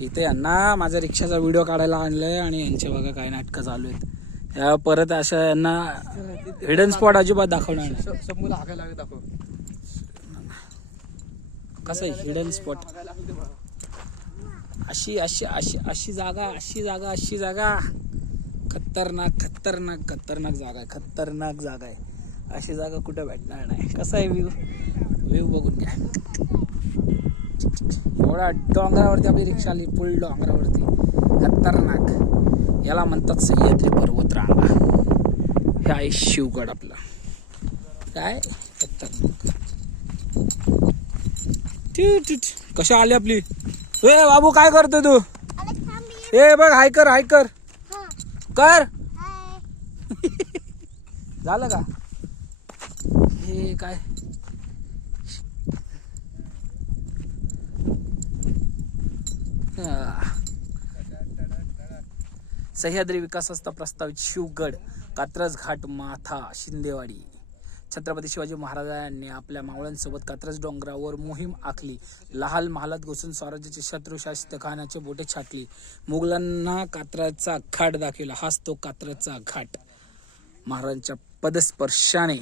इथे यांना माझ्या रिक्षाचा व्हिडिओ काढायला आणलंय आणि यांचे बघा काय नाटकं चालू आहेत. या परत अशा यांना हिडन स्पॉट अजिबात दाखवणार नाही. कसं आहे हिडन स्पॉट? अशी अशी अशी अशी जागा, अशी जागा, अशी जागा, खतरनाक खतरनाक खतरनाक जागा आहे, खतरनाक जागा आहे. अशी जागा कुठे भेटणार नाही. कसा आहे व्ह्यू? व्ह्यू बघून घ्या. एवढा डोंगरावरती आपली रिक्षा आली, फुल डोंगरावरती, खतरनाक. याला म्हणतात सह्याद्री पर्वत रांगा. हे आहे शिवगड आपला. काय खतरनाक. कशा आली आपली? ए बाबू काय करतो तू? ए बघ, हाय कर, हाय कर कर. झालं का? हे काय सह्याद्री विकास संस्था प्रस्तावित शिवगड, कात्रज घाट, माथा, शिंदेवाडी. छत्रपती शिवाजी महाराजांनी आपल्या मावळ्यांसोबत कात्रज डोंगरावर मोहीम आखली. लाल महालात घुसून स्वराज्याचे शत्रुशाही तखानाचे बोटे छाटली. मुघलांना कात्रजचा घाट दाखवला. हाच तो कात्रजचा घाट. महाराजांच्या पदस्पर्शाने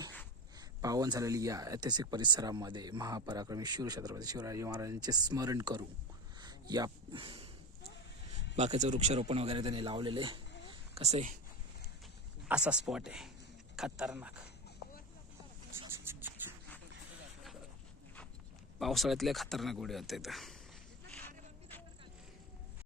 पावन झालेली या ऐतिहासिक परिसरामध्ये महापराक्रमी शूर छत्रपती शिवाजी महाराजांचे स्मरण करू. या बाकीचं वृक्षारोपण वगैरे त्यांनी लावलेले. कसं आहे? असा स्पॉट आहे खतरनाक. पावसाळ्यातले खतरनाक व्हिडिओ होते इथं.